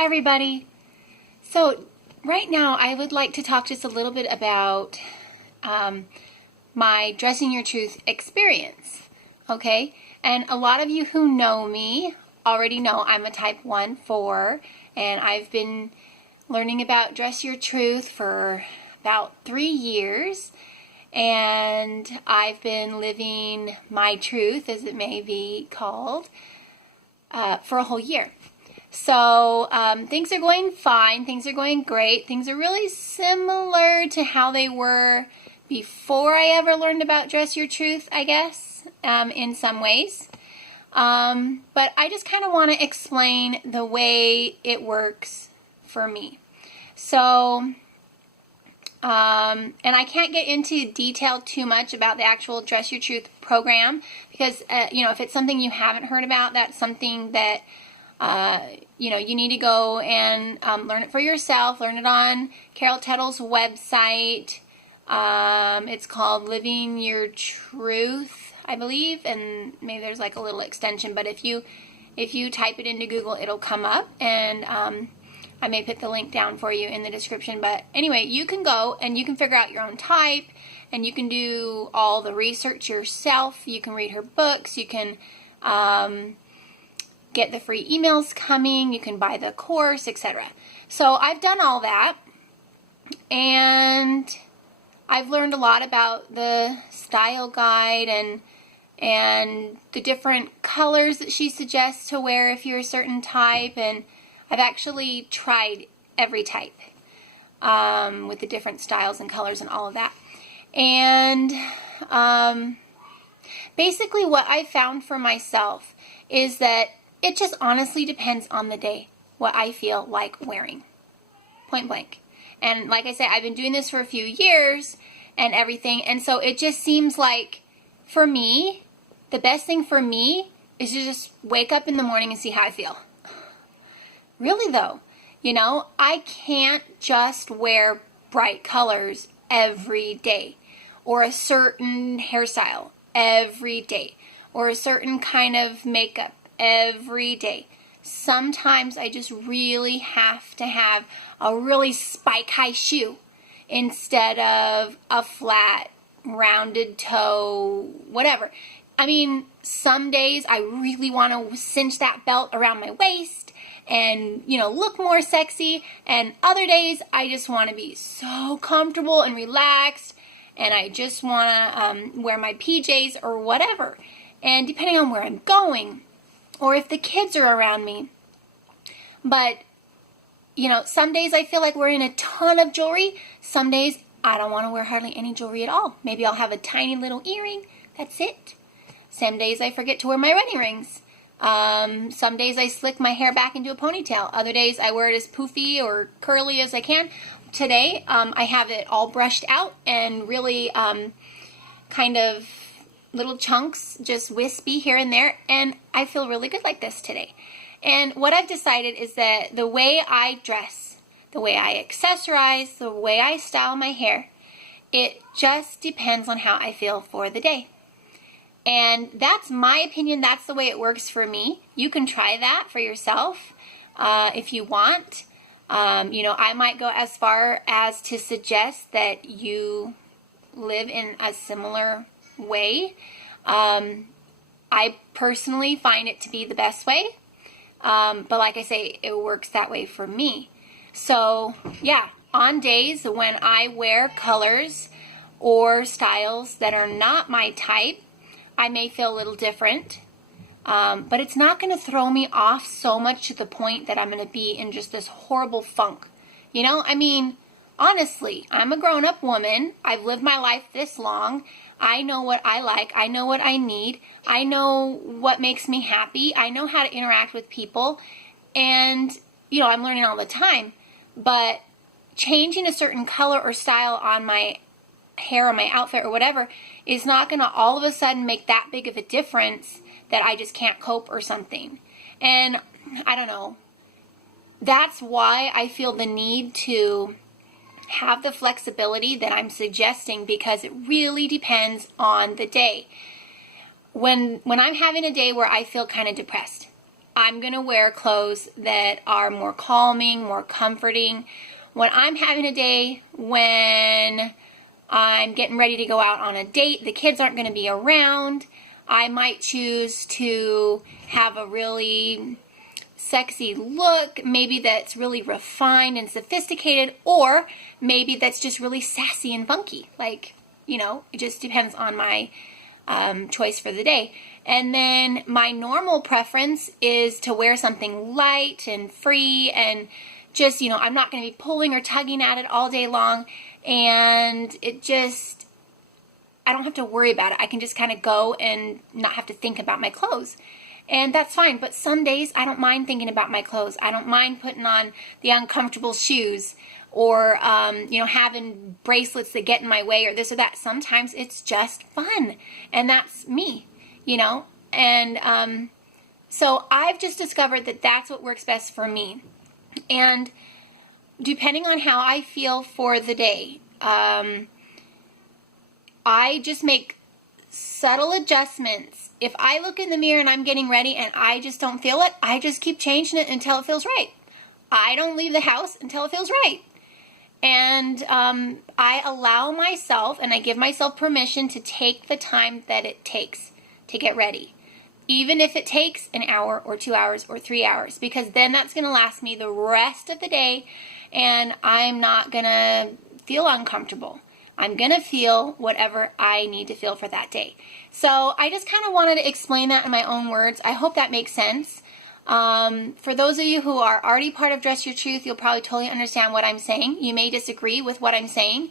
Hi everybody. So right now I would like to talk just a little bit about my Dressing Your Truth experience, okay? And a lot of you who know me already know I'm a type 1-4, and I've been learning about Dress Your Truth for about 3 years, and I've been living my truth, as it may be called, for a whole year. So things are going fine, things are going great, things are really similar to how they were before I ever learned about Dress Your Truth, I guess, in some ways. But I just kind of want to explain the way it works for me. So, and I can't get into detail too much about the actual Dress Your Truth program because, if it's something you haven't heard about, that's something that you need to go and learn it for yourself. Learn it on Carol Tuttle's website. It's called Living Your Truth, I believe, and maybe there's like a little extension, but if you type it into Google, it'll come up, and I may put the link down for you in the description. But anyway, you can go and you can figure out your own type, and you can do all the research yourself. You can read her books. You can get the free emails coming, you can buy the course, etc. So I've done all that, and I've learned a lot about the style guide and the different colors that she suggests to wear if you're a certain type, and I've actually tried every type with the different styles and colors and all of that. And basically what I found for myself is that it just honestly depends on the day, what I feel like wearing, point blank. And like I said, I've been doing this for a few years and everything, and so it just seems like, for me, the best thing for me is to just wake up in the morning and see how I feel. Really though, I can't just wear bright colors every day, or a certain hairstyle every day, or a certain kind of makeup every day. Sometimes I just really have to have a really spike high shoe instead of a flat rounded toe, whatever. I mean, some days I really want to cinch that belt around my waist and, look more sexy, and other days I just want to be so comfortable and relaxed, and I just want to wear my PJs or whatever. And depending on where I'm going, or if the kids are around me. But, some days I feel like wearing a ton of jewelry. Some days I don't want to wear hardly any jewelry at all. Maybe I'll have a tiny little earring. That's it. Some days I forget to wear my wedding rings. Some days I slick my hair back into a ponytail. Other days I wear it as poofy or curly as I can. Today I have it all brushed out and really kind of little chunks, just wispy here and there, and I feel really good like this today. And what I've decided is that the way I dress, the way I accessorize, the way I style my hair, it just depends on how I feel for the day. And that's my opinion. That's the way it works for me. You can try that for yourself if you want. I might go as far as to suggest that you live in a similar way. I personally find it to be the best way, but like I say, it works that way for me. So yeah, on days when I wear colors or styles that are not my type, I may feel a little different, but it's not going to throw me off so much to the point that I'm going to be in just this horrible funk. Honestly, I'm a grown-up woman. I've lived my life this long. I know what I like. I know what I need. I know what makes me happy. I know how to interact with people. And, I'm learning all the time. But changing a certain color or style on my hair or my outfit or whatever is not going to all of a sudden make that big of a difference that I just can't cope or something. And I don't know. That's why I feel the need to have the flexibility that I'm suggesting, because it really depends on the day. When I'm having a day where I feel kind of depressed, I'm going to wear clothes that are more calming, more comforting. When I'm having a day when I'm getting ready to go out on a date, the kids aren't going to be around, I might choose to have a really sexy look, maybe that's really refined and sophisticated, or maybe that's just really sassy and funky. Like, you know, it just depends on my choice for the day. And then my normal preference is to wear something light and free and just, you know, I'm not going to be pulling or tugging at it all day long, and it just, I don't have to worry about it. I can just kind of go and not have to think about my clothes. And that's fine. But some days I don't mind thinking about my clothes. I don't mind putting on the uncomfortable shoes or, you know, having bracelets that get in my way or this or that. Sometimes it's just fun. And that's me, you know. And so I've just discovered that that's what works best for me. And depending on how I feel for the day, I just make subtle adjustments. If I look in the mirror and I'm getting ready and I just don't feel it, I just keep changing it until it feels right. I don't leave the house until it feels right. And I allow myself and I give myself permission to take the time that it takes to get ready. Even if it takes an hour or 2 hours or 3 hours, because then that's going to last me the rest of the day and I'm not going to feel uncomfortable. I'm going to feel whatever I need to feel for that day. So I just kind of wanted to explain that in my own words. I hope that makes sense. For those of you who are already part of Dress Your Truth, you'll probably totally understand what I'm saying. You may disagree with what I'm saying.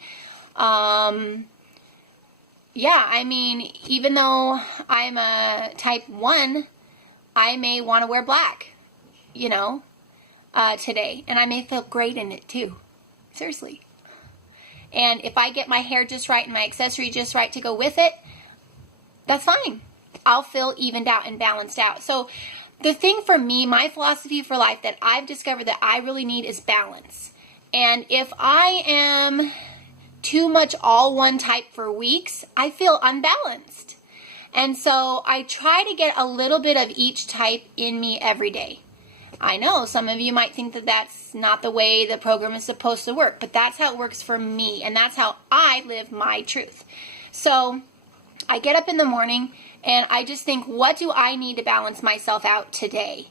Yeah, I mean, even though I'm a type 1, I may want to wear black, you know, today. And I may feel great in it too. Seriously. And if I get my hair just right and my accessory just right to go with it, that's fine. I'll feel evened out and balanced out. So the thing for me, my philosophy for life that I've discovered that I really need is balance. And if I am too much all one type for weeks, I feel unbalanced. And so I try to get a little bit of each type in me every day. I know some of you might think that that's not the way the program is supposed to work, but that's how it works for me, and that's how I live my truth. So I get up in the morning and I just think, what do I need to balance myself out today?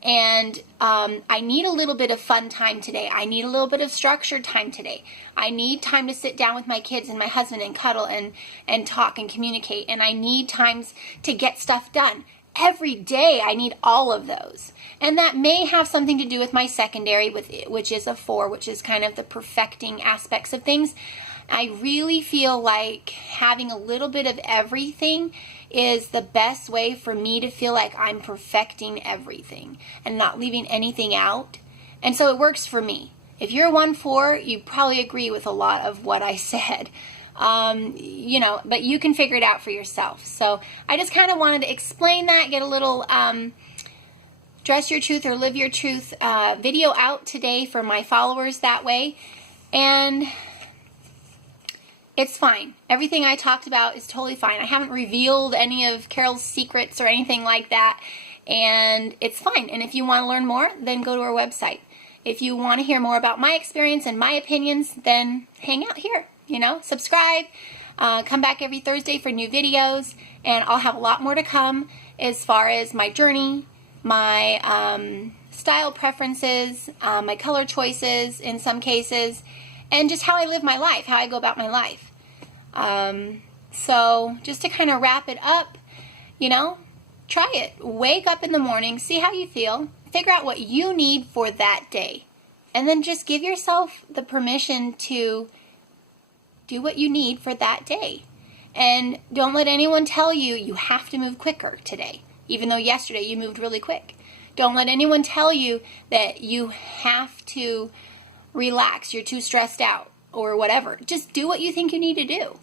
And I need a little bit of fun time today. I need a little bit of structured time today. I need time to sit down with my kids and my husband and cuddle and talk and communicate. And I need times to get stuff done. Every day I need all of those. And that may have something to do with my secondary, which is a 4, which is kind of the perfecting aspects of things. I really feel like having a little bit of everything is the best way for me to feel like I'm perfecting everything and not leaving anything out. And so it works for me. If you're 1-4, you probably agree with a lot of what I said. You know, but you can figure it out for yourself. So I just kind of wanted to explain that, get a little Dress Your Truth or Live Your Truth video out today for my followers that way. And it's fine. Everything I talked about is totally fine. I haven't revealed any of Carol's secrets or anything like that. And it's fine. And if you want to learn more, then go to our website. If you want to hear more about my experience and my opinions, then hang out here. You know, subscribe, come back every Thursday for new videos, and I'll have a lot more to come as far as my journey, my style preferences, my color choices in some cases, and just how I live my life, how I go about my life. So just to kind of wrap it up, you know, try it. Wake up in the morning, see how you feel, figure out what you need for that day, and then just give yourself the permission to do what you need for that day. And don't let anyone tell you you have to move quicker today, even though yesterday you moved really quick. Don't let anyone tell you that you have to relax, you're too stressed out, or whatever. Just do what you think you need to do.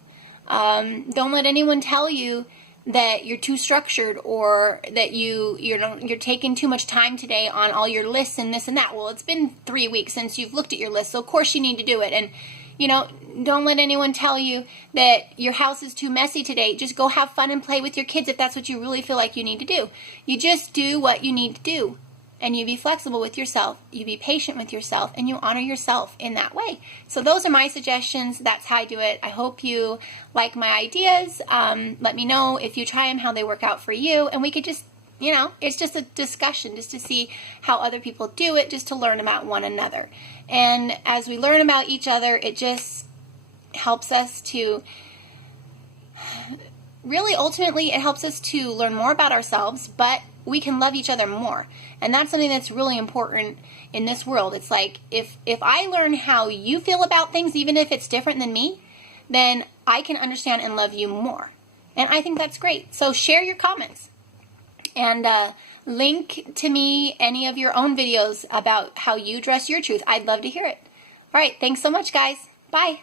Don't let anyone tell you that you're too structured or that you're taking too much time today on all your lists and this and that. Well, it's been 3 weeks since you've looked at your list, so of course you need to do it. And You know, don't let anyone tell you that your house is too messy today. Just go have fun and play with your kids if that's what you really feel like you need to do. You just do what you need to do. And you be flexible with yourself, you be patient with yourself, and you honor yourself in that way. So those are my suggestions. That's how I do it. I hope you like my ideas. Let me know if you try them, how they work out for you. And we could just, you know, it's just a discussion just to see how other people do it, just to learn about one another. And as we learn about each other, it just helps us to, really ultimately, it helps us to learn more about ourselves, but we can love each other more. And that's something that's really important in this world. It's like, if I learn how you feel about things, even if it's different than me, then I can understand and love you more. And I think that's great. So share your comments. And link to me any of your own videos about how you dress your truth. I'd love to hear it. All right, thanks so much, guys. Bye.